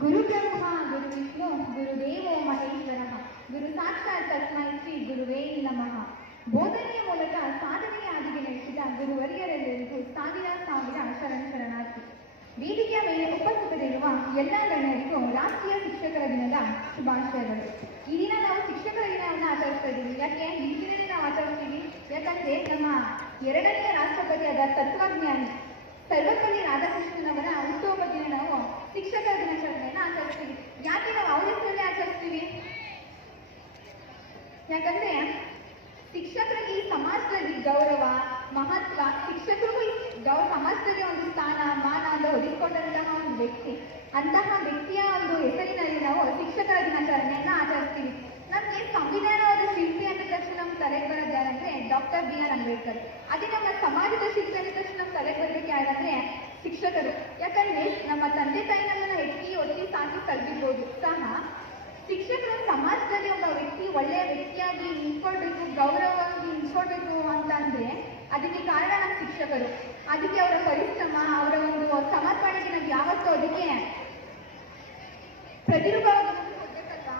ಗುರು ಬ್ರಹ್ಮ ಗುರು ವಿಷ್ಣು ಗುರುದೇವೋ ಮಹೇಶ್ವರ ಗುರು ಸಾಕ್ಷಾತ್ ತಸ್ಮೈ ಶ್ರೀ ಗುರುವೇ ನಮಃ. ಬೋಧನೆಯ ಮೂಲಕ ಸಾಧನೆಯ ಹಾದಿಗೆ ನಡೆಸಿದ ಗುರುವರಿಯರೆಲ್ಲರಿಗೂ ಸಾವಿರ ಸಾವಿರ ಶರಣಾರ್ಥಿ. ವೇದಿಕೆಯ ಮೇಲೆ ಉಪಸ್ಥಿತರಿರುವ ಎಲ್ಲ ಗಣ್ಯರಿಗೂ ರಾಷ್ಟ್ರೀಯ ಶಿಕ್ಷಕರ ದಿನದ ಶುಭಾಶಯಗಳು. ಈ ದಿನ ನಾವು ಶಿಕ್ಷಕರ ದಿನವನ್ನು ಆಚರಿಸ್ತಾ ಇದ್ದೀವಿ. ಯಾಕೆ ಈ ದಿನನೇ ನಾವು ಆಚರಿಸ್ತೀವಿ? ಯಾಕಂದ್ರೆ ನಮ್ಮ ಎರಡನೆಯ ರಾಷ್ಟ್ರಪತಿಯಾದ ತತ್ವಜ್ಞಾನಿ ಸರ್ವಪಲ್ಲಿ ರಾಧಾಕೃಷ್ಣನವರ ಹುಟ್ಟುಹಬ್ಬ ದಿನ ನಾವು ಶಿಕ್ಷಕರ ದಿನಾಚರಣೆಯನ್ನು ಆಚರಿಸ್ತೀವಿ. ಯಾಕೆ ನಾವು ಅವ್ರ ಹೆಸರಲ್ಲೇ ಆಚರಿಸ್ತೀವಿ? ಯಾಕಂದ್ರೆ ಶಿಕ್ಷಕರಿಗೆ ಈ ಸಮಾಜದಲ್ಲಿ ಗೌರವ ಮಹತ್ವ, ಶಿಕ್ಷಕರಿಗೂ ಸಮಾಜದಲ್ಲಿ ಒಂದು ಸ್ಥಾನ ಮಾನ ಅಂತ ಒದಗಿಸಿಕೊಂಡಂತಹ ಒಂದು ವ್ಯಕ್ತಿ. ಅಂತಹ ವ್ಯಕ್ತಿಯ ಒಂದು ಹೆಸರಿನಲ್ಲಿ ನಾವು ಶಿಕ್ಷಕರ ದಿನಾಚರಣೆಯನ್ನ ಆಚರಿಸ್ತೀವಿ. ನಮ್ಗೆ ಸಂವಿಧಾನವಾದ ಶಿಲ್ಪಿ ಅಂದ ತಕ್ಷಣ ನಮ್ಮ ತಲೆಗೆ ಬರೋದು ಯಾರಂದ್ರೆ ಡಾಕ್ಟರ್ BR ಅಂಬೇಡ್ಕರ್. ಅದೇ ನಮ್ಮ ಸಮಾಜದ ಶಿಲ್ಪಿ ಅಂದ ತಕ್ಷಣ ನಮ್ಮ ತಲೆಗೆ ಬರ್ಬೇಕು ಯಾರಂದ್ರೆ ಶಿಕ್ಷಕರು. ಯಾಕಂದ್ರೆ ನಮ್ಮ ತಂದೆ ತಾಯಿ ನಮ್ಮನ್ನ ಎತ್ತಿ ಒತ್ತಿ ಸಾಕಿ ಕಲ್ತಿರ್ಬೋದು ಸಹ ಶಿಕ್ಷಕರು ಸಮಾಜದಲ್ಲಿ ಒಬ್ಬ ವ್ಯಕ್ತಿ ಒಳ್ಳೆಯ ವ್ಯಕ್ತಿಯಾಗಿ ನಿಂತ್ಕೊಳ್ಬೇಕು, ಗೌರವವಾಗಿ ನಿಂತ್ಕೊಳ್ಬೇಕು ಅಂತಂದ್ರೆ ಅದಕ್ಕೆ ಕಾರಣ ನಮ್ಮ ಶಿಕ್ಷಕರು. ಅದಕ್ಕೆ ಅವರ ಪರಿಶ್ರಮ, ಅವರ ಒಂದು ಸಮರ್ಪಣೆಗೆ ನಾವು ಯಾವತ್ತೂ ಅದಕ್ಕೆ ಪ್ರತಿರೂಪವಾಗಿ ಹೋಗ್ಬೇಕಲ್ಲ.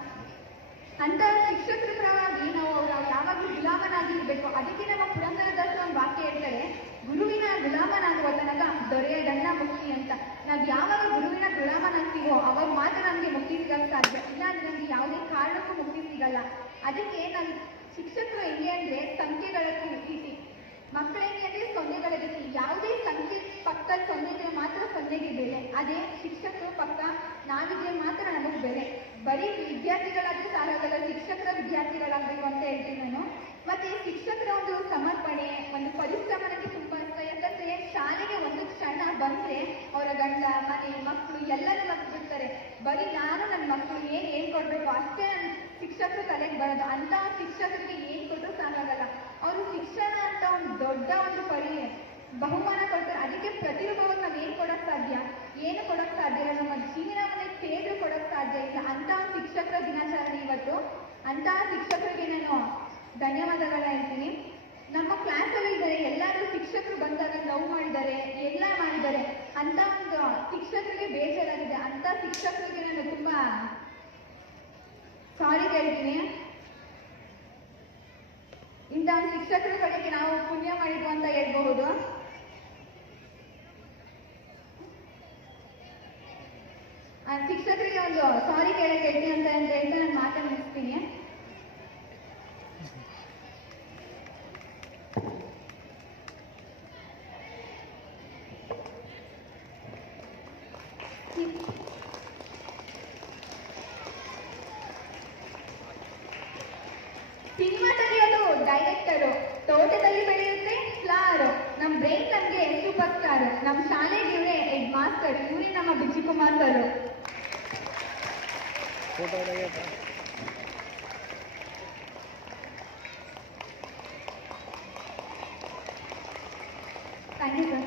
ಅಂತ ಶಿಕ್ಷಕರ ಪರವಾಗಿ ನಾವು ಯಾವಾಗಲೂ ಗುಲಾಮನಾಗಿರ್ಬೇಕು. ಅದಕ್ಕೆ ನಮ್ಮ ಪುರಂದರದಾಸರು ಒಂದು ವಾಕ್ಯ ಹೇಳ್ತಾರೆ, ಗುರುವಿನ ಗುಲಾಮನಾಗುವ ತನಕ ದೊರೆಯದಲ್ಲ ಮುಕ್ತಿ ಅಂತ. ನಾವು ಯಾವಾಗ ಗುರುವಿನ ಗುಲಾಮನಾಗ್ತೀವೋ ಅವಾಗ ಮಾತ್ರ ನಮಗೆ ಮುಕ್ತಿ ಸಿಗಕ್ಕೆ ಸಾಧ್ಯ. ಇಲ್ಲ ಅಂದ್ರೆ ನಮ್ಗೆ ಯಾವುದೇ ಕಾರಣಕ್ಕೂ ಮುಕ್ತಿ ಸಿಗಲ್ಲ. ಅದಕ್ಕೆ ನಮ್ಮ ಶಿಕ್ಷಕರು ಹೆಂಗೆ ಅಂದ್ರೆ ಸಂಖ್ಯೆಗಳನ್ನು ಇರಿಸಿ, ಮಕ್ಕಳು ಹೆಂಗೆ ಅಂದ್ರೆ ಸೊನ್ನೆಗಳ ರೀತಿ. ಯಾವುದೇ ಸಂಖ್ಯೆ ಪಕ್ಕದ ಸೊನ್ನೆಗೆ ಮಾತ್ರ ಸೊನ್ನೆಗೆ ಬೆಲೆ. ಅದೇ ಶಿಕ್ಷಕರು ಪಕ್ಕ ನಾವಿಗೆ ಮಾತ್ರ ನಮಗೆ ಬೆಲೆ. ಬರೀ ವಿದ್ಯಾರ್ಥಿಗಳಾದ್ರೂ ಸಾಕಾಗಲ್ಲ, ಶಿಕ್ಷಕರ ವಿದ್ಯಾರ್ಥಿಗಳಾಗಬೇಕು ಅಂತ ಹೇಳ್ತೀನಿ ನಾನು. ಮತ್ತೆ ಶಿಕ್ಷಕರ ಒಂದು ಸಮರ್ಪಣೆ, ಒಂದು ಪರಿಶ್ರಮ ನನಗೆ ತುಂಬಾ ಇಷ್ಟ. ಯಾಕಂದ್ರೆ ಶಾಲೆಗೆ ಒಂದು ಕ್ಷಣ ಬಂದ್ರೆ ಅವರ ಗಂಡ ಮನೆ ಮಕ್ಕಳು ಎಲ್ಲರೂ ಮರ್ತ್ಬಿಡ್ತಾರೆ. ಬರೀ ನಾನು ನನ್ನ ಮಕ್ಕಳು ಏನ್ ಕೊಡ್ಬೇಕು ಅಷ್ಟೇ ನನ್ನ ಶಿಕ್ಷಕರು ತಲೆಗೆ ಬರೋದು. ಅಂತ ಶಿಕ್ಷಕರಿಗೆ ಏನ್ ಕೊಟ್ಟರು ಸಾಕಾಗಲ್ಲ. ಅವರು ಶಿಕ್ಷಣ ಅಂತ ಒಂದು ದೊಡ್ಡ ಒಂದು ಬಹುಮಾನ ಕೊಡ್ತಾರೆ. ಅದಕ್ಕೆ ಪ್ರತಿರೂಪವಾಗಿ ನಾವು ಏನ್ ಕೊಡಕ್ ಸಾಧ್ಯ? ಏನು ಕೊಡಕ್ ಸಾಧ್ಯ ಇಲ್ಲ. ನಮ್ಮ ಜೀವನವನ್ನೇ ತೇದ್ರು ಕೊಡಕ್ ಸಾಧ್ಯ ಇಲ್ಲ. ಅಂತ ಶಿಕ್ಷಕರ ದಿನಾಚರಣೆ ಇವತ್ತು. ಅಂತಹ ಶಿಕ್ಷಕರಿಗೆ ನಾನು ಧನ್ಯವಾದಗಳ ಹೇಳ್ತೀನಿ. ನಮ್ಮ ಕ್ಲಾಸಲ್ಲಿ ಇದ್ದಾರೆ, ಎಲ್ಲರೂ ಶಿಕ್ಷಕರು ಬಂದಾಗ ಲವ್ ಮಾಡಿದ್ದಾರೆ, ಎಲ್ಲ ಮಾಡಿದ್ದಾರೆ. ಅಂತ ಒಂದು ಶಿಕ್ಷಕರಿಗೆ ಬೇಜಾರಾಗಿದೆ. ಅಂತ ಶಿಕ್ಷಕರಿಗೆ ನಾನು ತುಂಬಾ ಸಾರಿ ಹೇಳ್ತೀನಿ. ಇಂಥ ಶಿಕ್ಷಕರ ಕಡೆಗೆ ನಾವು ಪುಣ್ಯ ಮಾಡಿದ್ವು ಅಂತ ಹೇಳ್ಬಹುದು. ಶಿಕ್ಷಕರಿಗೆ ಒಂದು ಸಾರಿ ಕೇಳಕ್ಕೆ ಹೇಳ್ತೀನಿ ಅಂತ ಹೇಳ್ತಾ ನಾನು ಮಾತನ್ನು ಮುಗಿಸ್ತೀನಿ. ಸಿನಿಮಾ ತೆಗೆಯೋದು ಡೈರೆಕ್ಟರು, ತೋಟದಲ್ಲಿ ಬೆಳೆಯುತ್ತೆ ಫ್ಲವರ್, ನಮ್ಮ ಬ್ರೈನ್ ನಮ್ಗೆ ಸೂಪರ್ ಸ್ಟಾರ್, ನಮ್ಮ ಶಾಲೆಗೆ ಇವರೇ ಹೆಡ್ ಮಾಸ್ಟರ್, ಇವರೇ ನಮ್ಮ B G Kumar sir. Thank you sir.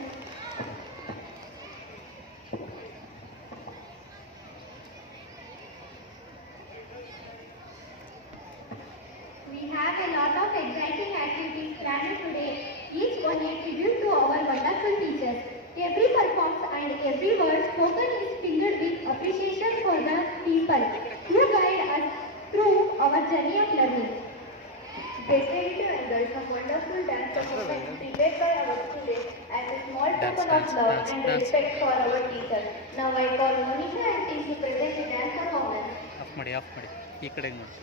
We have a lot of exciting activities planned today, each one a tribute to our wonderful teachers. Every performance and every word spoken is filled with appreciation for the people who guide us through our journey of learning. Presented and welcome wonderful dance performance prepared by our students as a small token of love and respect for our teachers. Now I call Monisha and team to present the dance performance. Of ಮಾಡಿ ಈ ಕಡೆ ನೋಡಿ.